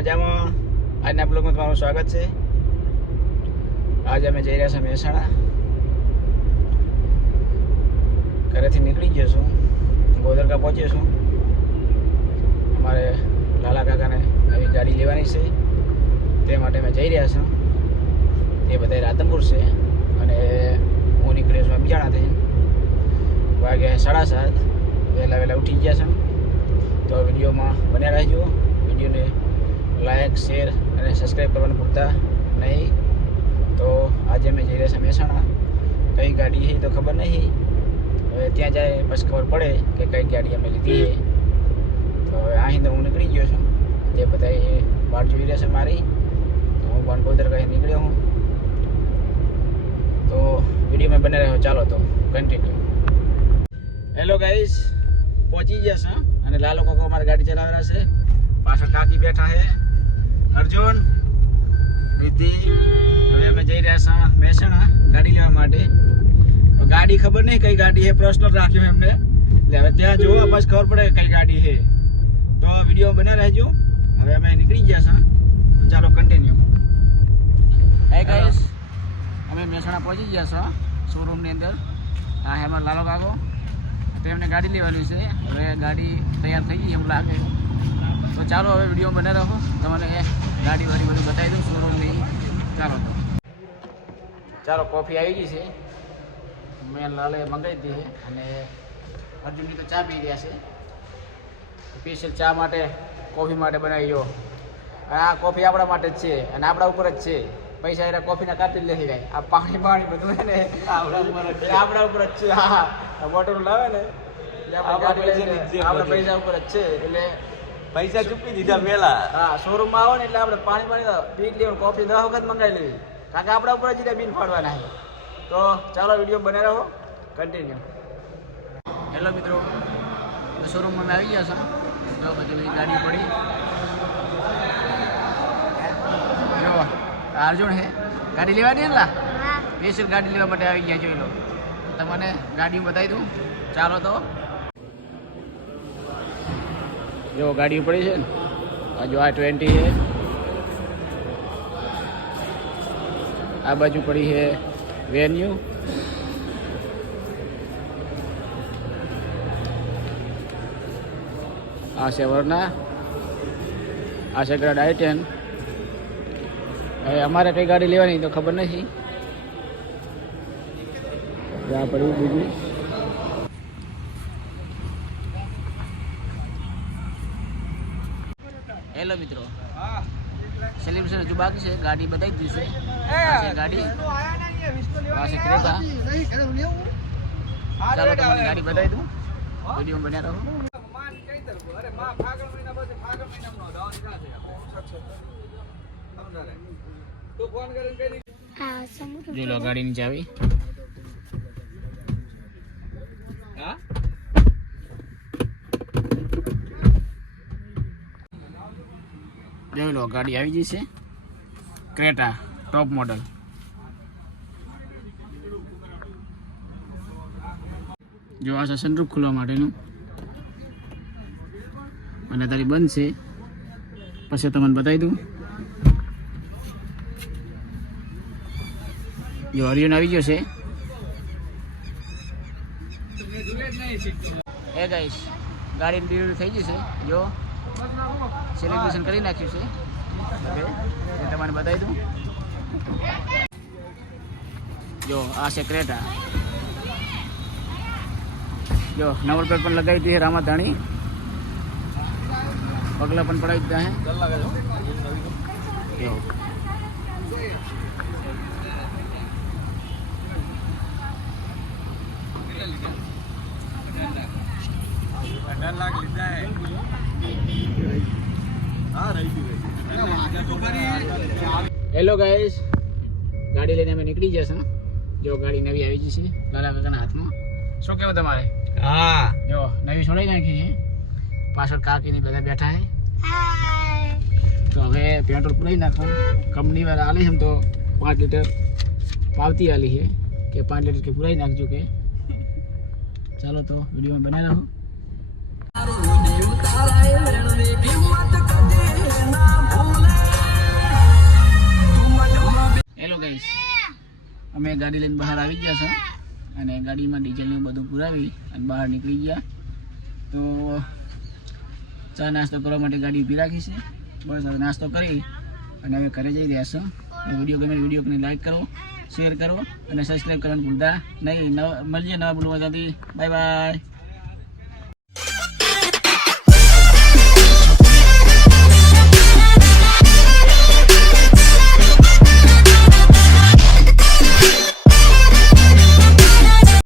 મજામાં? આજના બ્લોગમાં તમારું સ્વાગત છે. આજે અમે જઈ રહ્યા છીએ મહેસાણા. ઘરેથી નીકળી ગયો છું, ગોદરકા પહોંચ્યો છું. અમારે લાલા કાકાને નવી ગાડી લેવાની છે, તે માટે અમે જઈ રહ્યા છું. તે બધા રાધનપુર છે અને હું નીકળ્યો છું અબજાણાથી. વાગ્યા 7:30. વહેલા ઉઠી ગયા છે. તો વિડીયોમાં બન્યા રહેજો. વિડીયોને લાઈક, શેર અને સબસ્ક્રાઈબ કરવાનું ભૂલતા નહીં. તો આજે અમે જઈ રહ્યા છીએ મહેસાણા. કઈ ગાડી છે તો ખબર નહીં, હવે ત્યાં જાય પછી ખબર પડે કે કઈ ગાડી અમે લીધી છે. તો હવે અહીં તો હું નીકળી ગયો છું. જે બધા વાટ જોઈ રહ્યા છે મારી, તો હું પણ ગોદર કહી નીકળ્યો હું. તો વિડીયોમાં બને રહ્યો. ચાલો તો કન્ટિન્યુ. હેલો ગાઈસ, પહોંચી ગયા છે અને લાલો કાકો અમારી ગાડી ચલાવેલા છે. પાછળ કાકી બેઠા છે, અર્જુન, રીતિ. હવે અમે જઈ રહ્યા છીએ મહેસાણા ગાડી લેવા માટે. ગાડી ખબર નહીં કઈ ગાડી છે, પર્સનલ રાખ્યું એમને. એટલે હવે ત્યાં જોવા પછી ખબર પડે કઈ ગાડી છે. તો વિડીયો બને રહેજો. હવે અમે નીકળી ગયા છીએ. ચાલો કન્ટિન્યુ. હે ગાઈસ, અમે મહેસાણા પહોંચી ગયા છીએ શોરૂમની અંદર. હા, એમાં લાલો કાકો, તેમને ગાડી લેવાની છે. હવે ગાડી તૈયાર થઈ ગઈ એવું લાગે. તો ચાલો હવે વિડીયો બને રાખો, તમને ગાડી વાળી બધું બતાવી દઉં શોરૂમની. ચાલો કોફી આવી ગઈ છે, મેં લાલે મંગાવી દીધી છે. અને અર્જુનની તો ચા પી રહ્યા છે. સ્પેશિયલ ચા માટે, કોફી માટે બનાવી જો. આ કોફી આપણા માટે જ છે અને આપણા ઉપર જ છે. પૈસા એના કોફીના કાપી લઈ જાય. આ પાણી બધું ને આપણા ઉપર જ છે. હા, બોટલ લાવે ને આપણા પૈસા ઉપર જ છે. એટલે પૈસા ચૂકવી દીધા પેલા. હા, શોરૂમમાં આવો ને એટલે આપણે પાણી પી લેવું, કોફી 10 વખત મંગાવી લેવી. કારણ કે આપણા ઉપર જ બિલ ફાડવાના છે. તો ચાલો વિડીયો બને રહો, કન્ટિન્યુ. હેલો મિત્રો, શોરૂમમાં અમે આવી ગયા છો. તો બધી ગાડી પડી જો. અર્જુન હે ગાડી લેવાની ને, સ્પેશિયલ ગાડી લેવા માટે આવી ગયા. જોઈ લો, તમને ગાડી બતાવી દઉં. ચાલો તો જો ગાડી પડી છે ને. જો આ 20 છે, આ બાજુ પડી છે વેન્યુ, આ છે વરના, આ છે ગ્રેડ i10. હવે અમારે કઈ ગાડી લેવાની તો ખબર નથી. આ પડ્યું બીજું. હેલો મિત્રો, સેલિબ્રેશન હજુ બાકી છે. ગાડી બતાવી દીધી છે. આ છે ગાડી, આ છે ક્રેટા. ચાલો તમને ગાડી બતાવી દઉં, વિડીયો બન્યા રહો. જોઈ લો ગાડીની ચાવી. જોઈ લો ગાડી આવી ગઈ છે, ક્રેટા ટોપ મોડલ. જો આ છે સનરૂફ ખોલવા માટેનું, અને તારી બંધ છે. પછી તમને બતાવી દઉં. જો હરિયન આવી ગયો છે. એ ગાઈસ, ગાડીની ડિલિવરી થઈ ગઈ છે. જો સેલિબ્રેશન કરી નાખ્યું છે. હવે એ તમને બતાવી દઉં. જો આ છે ક્રેટા. જો નંબર પ્લેટ પણ લગાવી દીધી છે, રામાધાણી. પગલા પણ પડાવી દીધા હે. હેલો ગાઈસ, ગાડી લઈને અમે નીકળી જશે. જો ગાડી નવી આવી ગઈ છે લાલા કાકાના હાથમાં. શું કેવું તમારે? હા, જો નવી છોડાઈ નાખી છે. પાછળ કાકીની બધા બેઠા છે. તો હવે પેટ્રોલ પુરાઈ નાખવાનું. કંપની વાળા આલી છે તો 5 લીટર પાવતી આલી છે કે 5 લીટર કે પુરાઈ નાખજો કે. ચાલો તો વિડીયોમાં બનાવી રાખો. હેલો ગાઈસ, અમે ગાડી લઈને બહાર આવી ગયા છે અને ગાડીમાં ડીઝલ બધું પુરાવી અને બહાર નીકળી ગયા. તો ચા નાસ્તો કરવા માટે ગાડી ઊભી રાખી છે. બસ હવે નાસ્તો કરી અને હવે ઘરે જઈ રહ્યા છો. વિડીયો ગમે વિડીયોને લાઈક કરો, શેર કરો અને સબસ્ક્રાઈબ કરવાનું ભૂલતા નહીં. મળીએ નવા બ્લોગમાં. Bye bye.